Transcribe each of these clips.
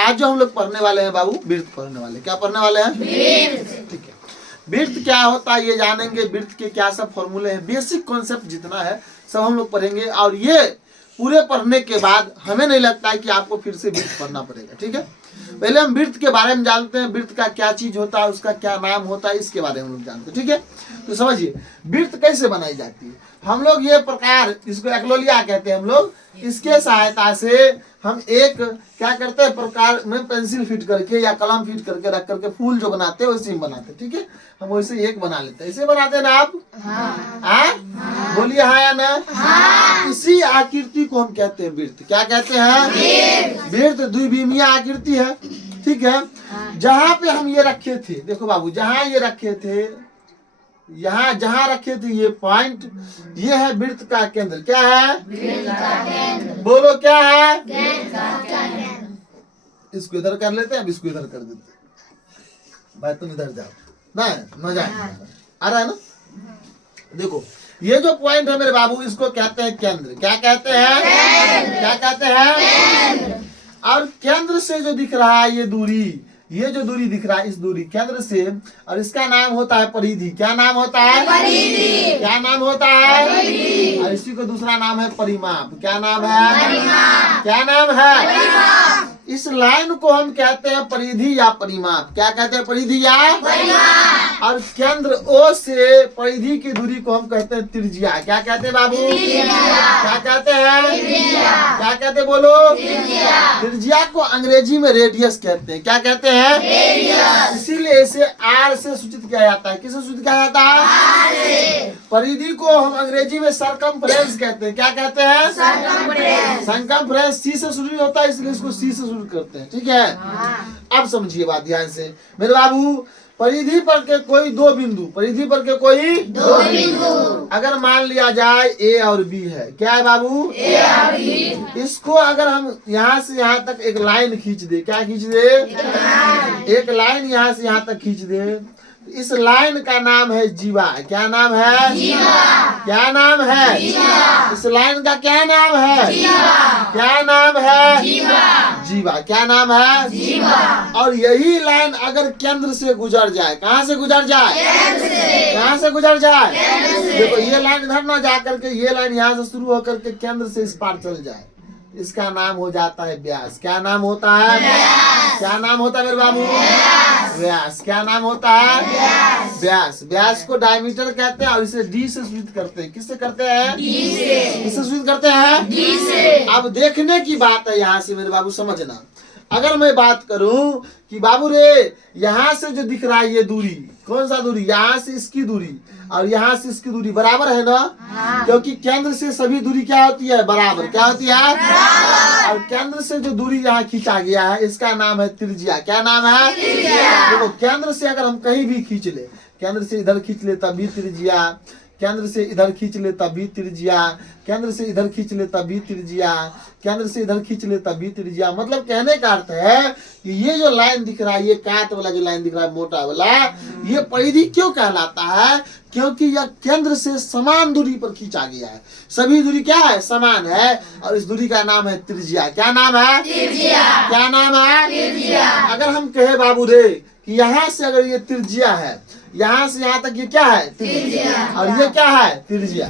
आज जो हम लोग पढ़ने वाले हैं बाबू, वृत्त पढ़ने वाले। क्या पढ़ने वाले हैं? ठीक है। वृत्त क्या होता है ये जानेंगे, वृत्त के क्या सब फॉर्मूले हैं, बेसिक कॉन्सेप्ट जितना है सब हम लोग पढ़ेंगे। और ये पूरे पढ़ने के बाद हमें नहीं लगता है कि आपको फिर से वृत्त पढ़ना पड़ेगा। ठीक है, पहले हम वृत्त के बारे में जानते हैं, वृत्त का क्या चीज होता है, उसका क्या नाम होता है, इसके बारे में हम लोग जानते हैं। ठीक है, तो समझिए वृत्त कैसे बनाई जाती है। हम लोग ये प्रकार, इसको एक्लोलिया कहते हैं हम लोग, इसके सहायता से हम एक क्या करते हैं, प्रकार में पेंसिल फिट करके या कलम फिट करके रख करके फूल जो बनाते हैं वैसे ही बनाते हैं। ठीक है, हम वैसे एक बना लेते हैं। ऐसे बनाते हैं ना आप? हाँ। बोलिए हाँ या ना? हाँ। इसी आकृति को हम कहते हैं वृत्त। क्या कहते हैं? वृत्त द्विविमीय आकृति है। ठीक है, जहाँ पे हम ये रखे थे, देखो बाबू, जहाँ ये रखे थे, यहाँ जहाँ रखे थे ये पॉइंट, ये है वृत्त का केंद्र। क्या है? बोलो क्या है? इसको इधर कर लेते हैं, अब इसको इधर कर देते हैं। भाई तुम इधर जाओ ना, मजा आ रहा है ना? देखो ये जो पॉइंट है मेरे बाबू, इसको कहते हैं केंद्र। क्या कहते हैं? क्या कहते हैं? और केंद्र से जो दिख रहा है ये दूरी, ये जो दूरी दिख रहा है, इस दूरी केंद्र से, और इसका नाम होता है परिधि। क्या नाम होता है? परिधि। क्या नाम होता है? परिधि। और इसी को दूसरा नाम है परिमाप। क्या नाम है? परिमाप। क्या नाम है? परिमाप। इस लाइन को हम कहते हैं परिधि या परिमाप। क्या कहते हैं? परिधि या परिमाप। और केंद्र O से परिधि की दूरी को हम कहते हैं त्रिज्या। क्या कहते हैं बाबू? क्या कहते हैं? क्या कहते हैं? बोलो। त्रिज्या को अंग्रेजी में रेडियस कहते हैं। क्या कहते हैं? इसीलिए इसे R से सूचित किया जाता है। किससे सूचित किया जाता है? R से। परिधि को हम अंग्रेजी में सरकमफ्रेंस कहते हैं। क्या कहते हैं? सरकमफ्रेंस C से शुरू होता है, इसलिए इसको C से शुरू करते हैं। ठीक है, अब समझिए बात ध्यान से मेरे बाबू। परिधि पर के कोई दो बिंदु, परिधि पर के कोई दो बिंदु अगर मान लिया जाए A और B है। क्या है बाबू? A और B। इसको अगर हम यहाँ से यहाँ तक एक लाइन खींच दे, क्या खींच दे? एक लाइन यहाँ से यहाँ तक खींच दे, इस लाइन का नाम है जीवा। क्या नाम है? जीवा। क्या नाम है? जीवा। इस लाइन का क्या नाम है? जीवा। क्या नाम है? जीवा। जीवा। क्या नाम है? जीवा। और यही लाइन अगर केंद्र से गुजर जाए, कहाँ से गुजर जाए? केंद्र से। कहाँ से गुजर जाए? केंद्र से। देखो ये लाइन इधर ना जा करके ये लाइन यहाँ से शुरू होकर के केंद्र से इस पार चल जाए, इसका नाम हो जाता है व्यास। क्या नाम होता है? व्यास। क्या नाम होता है मेरे बाबू? व्यास। क्या नाम होता है? व्यास। व्यास को डायमीटर कहते हैं और इसे D से सूचित करते हैं। किससे करते हैं? D से। किससे सूचित करते हैं? D से। अब देखने की बात है यहाँ से मेरे बाबू, समझना। अगर मैं बात करूं कि बाबू रे यहाँ से जो दिख रहा है ये दूरी, कौन सा दूरी? यहाँ से इसकी दूरी और यहाँ से इसकी दूरी बराबर है ना? हाँ। क्योंकि केंद्र से सभी दूरी क्या होती है? बराबर। क्या होती है? बराबर। और केंद्र से जो दूरी यहाँ खींचा गया है इसका नाम है त्रिज्या। क्या नाम है? त्रिज्या। देखो केंद्र से अगर हम कहीं भी खींच ले, केंद्र से इधर खींच ले तब भी त्रिज्या, केंद्र से इधर खींच ले तब भी त्रिज्या, केंद्र से इधर खींच ले तब भी त्रिज्या, केंद्र से इधर खींच ले तब भी त्रिज्या। मतलब कहने का अर्थ है कि ये जो लाइन दिख रहा है, ये काट वाला जो लाइन दिख रहा है मोटा वाला, ये परिधि क्यों कहलाता है? क्योंकि यह केंद्र से समान दूरी पर खींचा गया है। सभी दूरी क्या है? समान है, और इस दूरी का नाम है त्रिज्या। क्या नाम है? त्रिज्या। क्या नाम है? त्रिज्या। अगर हम कहे बाबू रे कि यहाँ से अगर ये त्रिज्या है, यहाँ से यहाँ तक ये क्या है? त्रिज्या। और ये क्या है? त्रिज्या।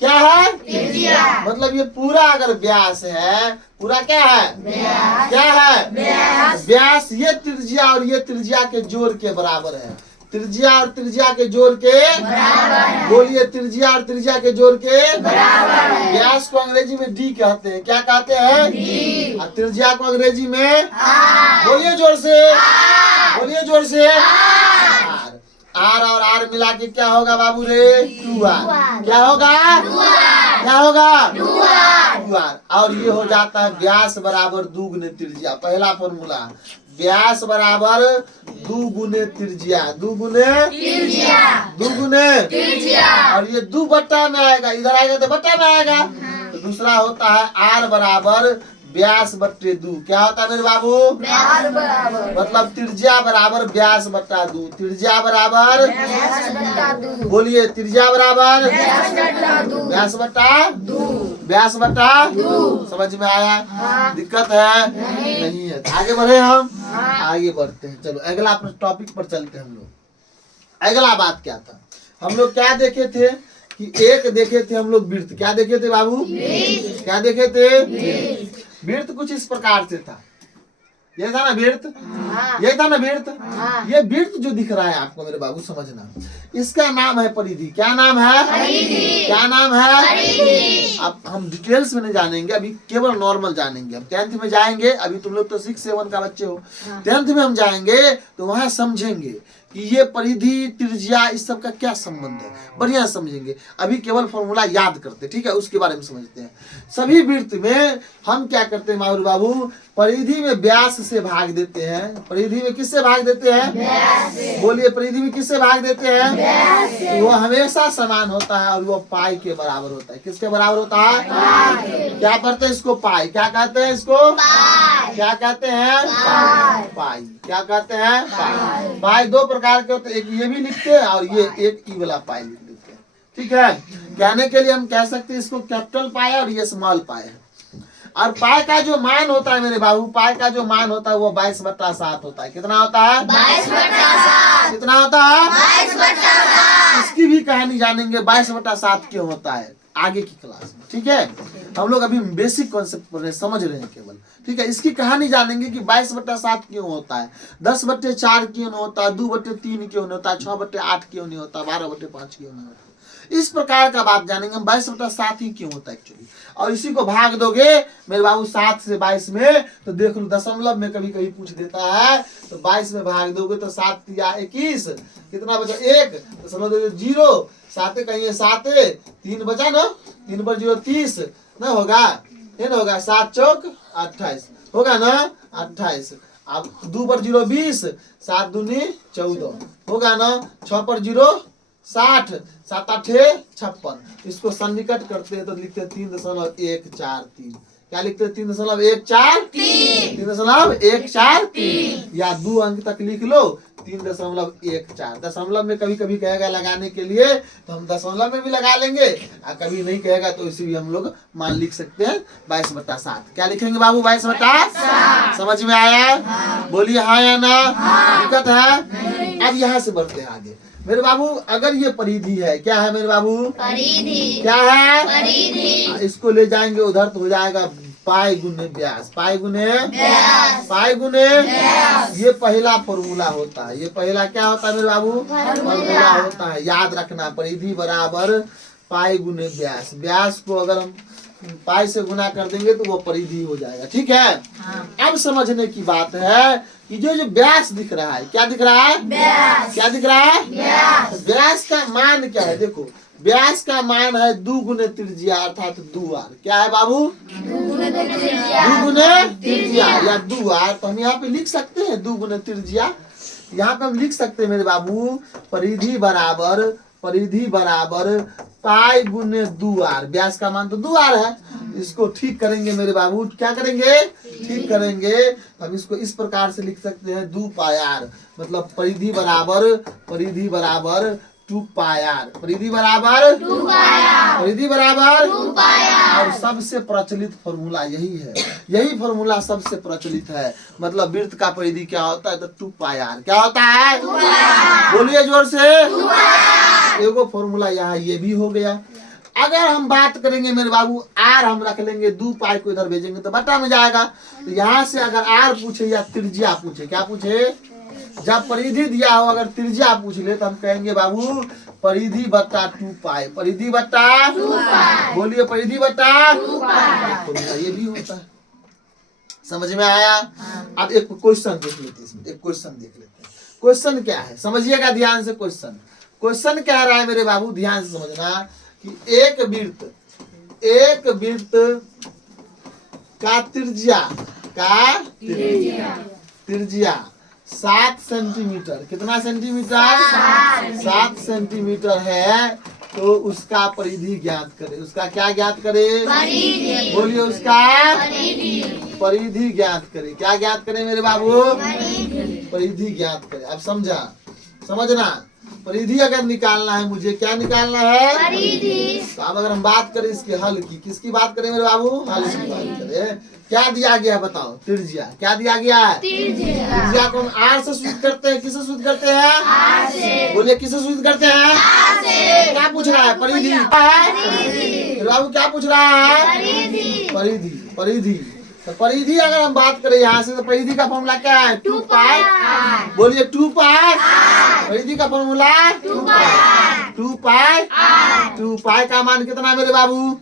क्या है? त्रिज्या। मतलब ये पूरा अगर व्यास है, पूरा क्या है? व्यास। क्या है? व्यास। व्यास ये त्रिज्या और ये त्रिज्या के जोड़ के बराबर है। त्रिज्या और त्रिज्या के जोड़ के बराबर है। बोलिए त्रिज्या और त्रिज्या के जोड़ के बराबर है। व्यास को अंग्रेजी में D कहते हैं। क्या कहते हैं? D। और त्रिज्या को अंग्रेजी में R। बोलिए जोर से, बोलिए जोर से, R और R मिला के क्या होगा बाबू रे? 2R। क्या होगा? 2R। क्या होगा? 2R। और ये हो जाता है व्यास बराबर 2 गुने त्रिज्या। पहला फॉर्मूला, व्यास बराबर 2 गुने त्रिज्या। 2 गुने त्रिज्या। 2 गुने त्रिज्या। और ये 2 बट्टा में आएगा, इधर आएगा तो बट्टा में आएगा। तो दूसरा होता है R बराबर व्यास बट्टे 2। क्या होता है मेरे बाबू? व्यास बराबर, मतलब त्रिज्या बराबर व्यास बट्टा 2। त्रिज्या बराबर व्यास बट्टा 2। बोलिए त्रिज्या बराबर व्यास बट्टा 2। व्यास बटा समझ में आया? दिक्कत है? नहीं है। आगे बढ़े हम, आगे बढ़ते हैं। चलो अगला टॉपिक पर चलते हैं हम लोग। अगला बात क्या था, हम लोग क्या देखे थे कि एक देखे थे हम लोग वृत्त। क्या देखे थे बाबू? क्या देखे थे? वृत्त कुछ इस प्रकार से था, ये था ना वृत्त, ये था ना वृत्त। ये वृत्त जो दिख रहा है आपको मेरे बाबू समझना, इसका नाम है परिधि। क्या नाम है? परिधि। क्या नाम है? अब हम डिटेल्स में नहीं जानेंगे, अभी केवल नॉर्मल जानेंगे। अब 10th में जाएंगे, अभी तुम लोग तो 6-7 का बच्चे हो। 10th में हम जाएंगे तो वहां समझेंगे कि ये परिधि, त्रिज्या, इस सब का क्या संबंध है, बढ़िया समझेंगे। अभी केवल फॉर्मूला याद करते, ठीक है, उसके बारे में समझते हैं। सभी वृत्त में हम क्या करते हैं माहौर बाबू, परिधि में व्यास से भाग देते हैं। परिधि में किससे भाग देते हैं? बोलिए, परिधि में किससे भाग देते हैं? वो हमेशा समान होता है और वो पाई के बराबर होता है। किसके बराबर होता है? क्या करते हैं इसको? पाई। क्या कहते हैं इसको? क्या कहते हैं? पाई। क्या कहते हैं? पाई। पाई दो प्रकार के होते हैं, एक ये भी लिखते हैं और ये एक ई वाला पाई लिख देते हैं, ठीक है। कहने के लिए हम कह सकते हैं इसको कैपिटल पाई और ये स्मॉल पाई है। और पाई का जो मान होता है मेरे बाबू, पाई का जो मान होता है वो 22/7 होता है। कितना होता है? 22/7। कितना होता है? 22/7। इसकी भी कहानी जानेंगे 22/7 क्यों होता है आगे की क्लास में, ठीक है। हम लोग अभी बेसिक कॉन्सेप्ट पर समझ रहे हैं केवल, ठीक है। इसकी कहानी जानेंगे कि 22/7 क्यों होता है, 10/4 क्यों नहीं होता, 2/3 क्यों नहीं होता, 6/8 क्यों नहीं होता, 12/5 क्यों नहीं होता। इस प्रकार का बात जानेंगे हम। 22/7 ही क्यों होता है एक्चुअली। और इसी को भाग दोगे मेरे बाबू 7 से 22 में, तो देख लो दशमलव में कभी कभी पूछ देता है, तो 22 में भाग दोगे तो 7 या 21, कितना बचा? 1 दशमलव 0, 7 कहिए 7, 3 बचा ना, 3 पर 0 30 ना होगा, ये ना होगा, 7 चौक 28 होगा ना, 28। अब 2 पर 0 20, 7 दूनी 14 होगा ना, 6 पर 0 60, 7 8 56। इसको सन्निकट करते हैं तो लिखते हैं 3.143। क्या लिखते हैं? 3.143। 3.143 या 2 अंक तक लिख लो, 3.14। दशमलव में कभी कभी कहेगा लगाने के लिए तो हम दशमलव में भी लगा लेंगे, और कभी नहीं कहेगा तो इसी भी हम लोग मान लिख सकते हैं 22/7। क्या लिखेंगे बाबू? 22/7। समझ में आया? बोलिए हाँ या ना? दिक्कत है? अब यहाँ से बढ़ते हैं आगे मेरे बाबू। अगर ये परिधि है, क्या है मेरे बाबू? परिधि। क्या है? परिधि। इसको ले जाएंगे उधर तो हो जाएगा पाई गुने व्यास। पाई गुने व्यास। पाई गुने व्यास। ये पहला फॉर्मूला होता है। ये पहला क्या होता है मेरे बाबू? फॉर्मूला होता है। याद रखना, परिधि बराबर पाई गुने व्यास। व्यास को अगर हम पाई से गुना कर देंगे तो वो परिधि हो जाएगा, ठीक है। अब समझने की बात है कि जो व्यास दिख रहा है, क्या दिख रहा है? व्यास। क्या दिख रहा है? व्यास। व्यास का मान क्या है? देखो, व्यास का मान है 2 गुने त्रिज्या अर्थात 2r। क्या है बाबू? 2 गुने त्रिज्या या 2r। तो हम यहाँ पे लिख सकते हैं 2 गुने त्रिज्या। यहाँ पे हम लिख सकते हैं मेरे बाबू, परिधि बराबर पाई गुने 2r। व्यास का मान तो 2r है। इसको ठीक करेंगे मेरे बाबू, क्या करेंगे? ठीक करेंगे। हम इसको इस प्रकार से लिख सकते हैं 2 पाई r, मतलब परिधि बराबर 2 पाई r। परिधि बराबर 2 पाई r। और सबसे प्रचलित फॉर्मूला यही है। यही फॉर्मूला सबसे प्रचलित है। मतलब वृत्त का परिधि क्या होता है? तो 2 पाई r। क्या होता है? 2 पाई r। बोलिए जोर से, 2 पाई r। एगो फॉर्मूला यहाँ ये भी हो गया। अगर हम बात करेंगे मेरे बाबू, आर हम रख लेंगे, 2 पाई को इधर भेजेंगे तो बटा में जाएगा। तो यहाँ से अगर आर पूछे या त्रिज्या पूछे, क्या पूछे? जब परिधि दिया हो अगर त्रिज्या पूछ ले तो हम कहेंगे बाबू परिधि बट्टा 2 पाई। परिधि बट्टा 2 पाई। बोलिए, परिधि बट्टा 2 पाई। ये भी होता है। समझ में आया? अब एक क्वेश्चन देख लेते हैं इसमें। एक क्वेश्चन देख लेते हैं। क्वेश्चन क्या है समझिएगा ध्यान से। क्वेश्चन कह रहा है मेरे बाबू, ध्यान से समझना कि एक वृत्त का त्रिज्या 7 सेंटीमीटर। कितना सेंटीमीटर? 7 सेंटीमीटर है। तो उसका परिधि ज्ञात करे। उसका क्या ज्ञात करे? बोलिए, उसका परिधि ज्ञात करे। क्या ज्ञात करे मेरे बाबू? परिधि ज्ञात करे। अब समझना, परिधि अगर निकालना है मुझे, क्या निकालना है? परिधि। तो अब अगर हम बात करें इसके हल की, किसकी बात करें मेरे बाबू? हल की बात करें। क्या दिया गया है बताओ? त्रिज्या। क्या दिया गया है? त्रिज्या को हम आर से सूचित करते हैं। किससे सूचित करते हैं? आर से। बोलिए किससे सूचित करते हैं? आर से। क्या पूछ रहा है? परिधि। मेरे बाबू क्या पूछ रहा है? परिधि। परिधि। परिधि। तो परिधि अगर हम बात करें यहाँ से, तो परिधि का फॉर्मूला क्या है? 2 पाई। बोलिए 2 पाई। परिधि का फॉर्मूला 2 पाई। 2 पाई। 2 पाई का मान कितना मेरे बाबू?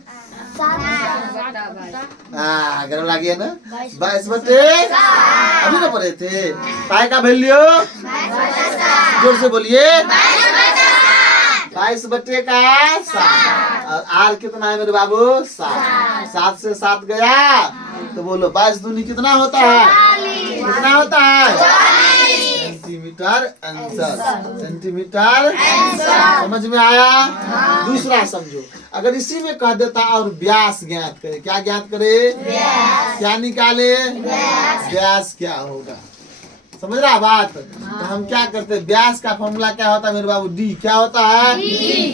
गर्म लगी है ना? 22 बटे अभी ना पढ़े थे। पाई का वैल्यू जोर से बोलिए। 22 बटे का 7। और आर कितना है मेरे बाबू? 7। 7 से 7 गया तो बोलो 22 दूनी कितना होता है? कितना होता है? Centimetre answer. सेंटीमीटर समझ में आया? दूसरा समझो, अगर इसी में कह देता और व्यास ज्ञात करे। क्या ज्ञात करे? क्या निकाले? व्यास क्या होगा? समझ रहा बात? तो हम क्या करते हैं? व्यास का फॉर्मूला क्या होता है मेरे बाबू? डी। क्या होता है?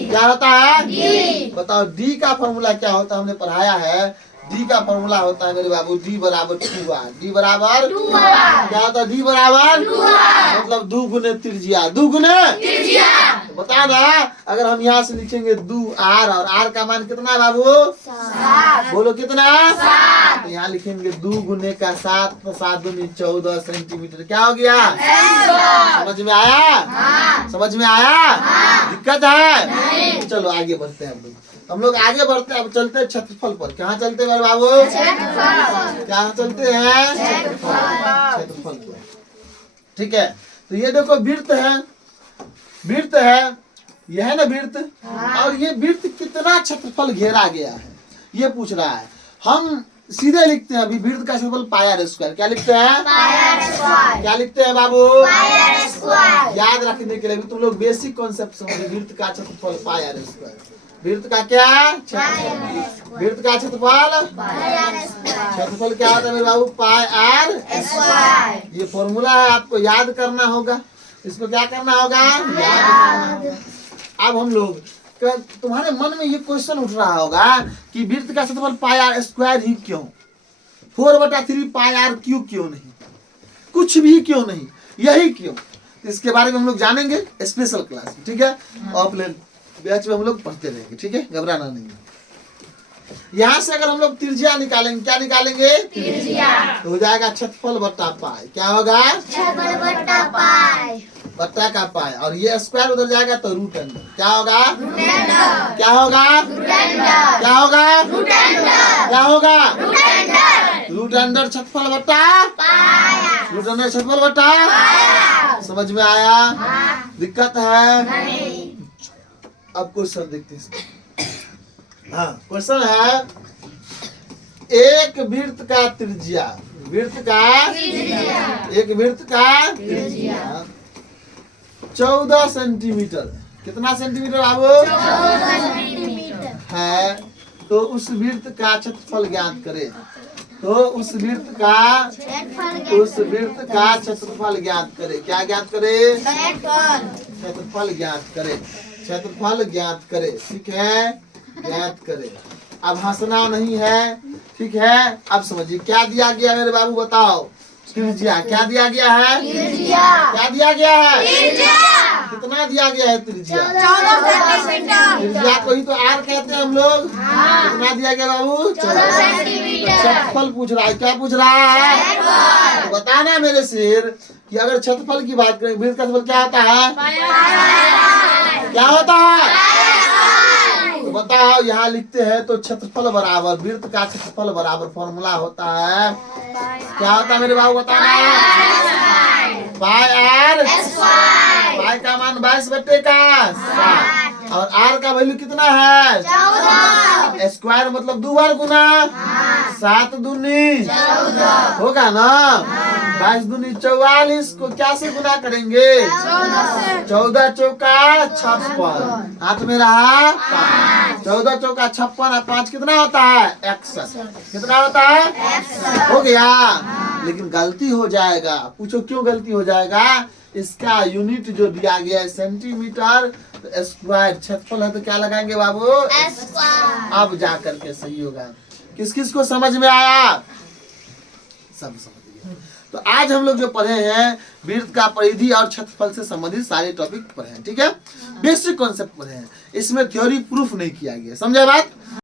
क्या होता है? बताओ डी का फॉर्मूला क्या होता है? हमने पढ़ाया है। डी का फॉर्मूला होता है मेरे बाबू डी बराबर 2r। डी बराबर क्या होता है? डी बराबर मतलब 2 गुने त्रिज्या। 2 गुने त्रिज्या। बता ना, अगर हम यहाँ से लिखेंगे 2r और r का मान कितना है बाबू? 7। बोलो कितना? 7। तो यहाँ लिखेंगे 2 गुने का 7 तो 7 दूनी 14 सेंटीमीटर। क्या हो गया? समझ में आया? समझ में आया? दिक्कत है? चलो आगे बढ़ते हैं हम लोग आगे बढ़ते हैं। अब चलते हैं क्षेत्रफल पर। कहाँ चलते हैं मेरे बाबू? कहाँ चलते हैं? क्षेत्रफल पर। ठीक है, तो ये देखो वृत्त है। वृत्त है, यह है ना वृत्त। और ये वृत्त कितना क्षेत्रफल घेरा गया है ये पूछ रहा है। हम सीधे लिखते हैं अभी वृत्त का क्षेत्रफल पाई आर स्क्वायर। क्या लिखते हैं? क्या लिखते हैं बाबू? याद रखने के लिए भी तुम लोग बेसिक कॉन्सेप्ट समझो। वृत्त का क्षेत्रफल पाई आर स्क्वायर। वृत्त का क्या? क्षेत्रफल। वृत्त का क्षेत्रफल क्षेत्रफल क्या होता है मेरे बाबू? पाई आर स्क्वायर। ये फॉर्मूला है, आपको याद करना होगा। इसको क्या करना होगा? याद। अब हम लोग तुम्हारे मन में ये क्वेश्चन उठ रहा होगा कि वृत्त का क्षेत्रफल पाई आर स्क्वायर ही क्यों? 4/3 पाई आर क्यों नहीं? कुछ भी क्यों नहीं? यही क्यों? इसके बारे में हम लोग जानेंगे स्पेशल क्लास में। ठीक है, ऑफलाइन बैच में हम लोग पढ़ते रहेंगे। ठीक है, घबराना नहीं है। यहाँ से अगर हम लोग त्रिज्या निकालेंगे, क्या निकालेंगे? त्रिज्या। तो हो जाएगा क्षेत्रफल बट्टा पाई। क्या होगा? क्षेत्रफल बट्टा पाई। बट्टा का पाई। और ये स्क्वायर उधर जाएगा तो रूट अंडर। क्या होगा? Root under. क्या होगा? Root under. क्या होगा? Root under. क्या होगा? Root under. रूट अंडर क्षेत्रफल बट्टा पाई। रूट अंडर क्षेत्रफल बट्टा। समझ में आया? दिक्कत है? नहीं। अब क्वेश्चन देखते हैं। हाँ, क्वेश्चन है एक वृत्त का त्रिज्या। वृत्त का एक वृत्त का त्रिज्या 14 सेंटीमीटर। कितना सेंटीमीटर बाबू? 14 सेंटीमीटर है। तो उस वृत्त का क्षेत्रफल ज्ञात करे। तो उस वृत्त का क्षेत्रफल ज्ञात करे। क्या ज्ञात करे? क्षेत्रफल ज्ञात करे। क्षेत्रफल ज्ञात करे। ठीक है, ज्ञात करे। अब हंसना नहीं है। ठीक है, अब समझिए क्या दिया गया मेरे बाबू? बताओ। त्रिज्या। क्या दिया गया है? क्या दिया गया है? कितना दिया गया है त्रिज्या? 14 सेंटीमीटर। त्रिज्या को ही तो आर कहते हैं हम लोग। कितना दिया गया बाबू? 14 सेंटीमीटर। क्षेत्रफल पूछ रहा है। क्या पूछ रहा है? तो बताना मेरे शेर कि अगर क्षेत्रफल की बात करें, वृत्त का क्षेत्रफल क्या होता है? क्या होता है? तो बताओ, यहाँ लिखते हैं तो क्षेत्रफल बराबर वृत्त का क्षेत्रफल बराबर फॉर्मूला होता है। क्या होता है मेरे बाबू? बताना। पाई आर स्क्वायर। पाई का मान 22 बटे का 7। और आर का वैल्यू कितना है? 14। स्क्वायर मतलब 2 बार गुना। 7 दूनी 14 होगा ना? 22 दूनी 44 को क्या से गुना करेंगे? 14 चौका 56। हाथ में रहा 5। 14 चौका 56 और 5 कितना होता है? 61। कितना होता है? हो गया। लेकिन गलती हो जाएगा। पूछो क्यों गलती हो जाएगा? इसका यूनिट जो दिया गया है सेंटीमीटर, तो स्क्वायर क्षेत्रफल है तो क्या लगाएंगे बाबू? स्क्वायर। अब जा करके सही होगा। किस किस को समझ में आया? सब समझ गए। तो आज हम लोग जो पढ़े हैं वृत्त का परिधि और क्षेत्रफल से संबंधित सारे टॉपिक पढ़े हैं, ठीक है। बेसिक कॉन्सेप्ट पढ़े हैं, इसमें थ्योरी प्रूफ नहीं किया गया, समझे बात?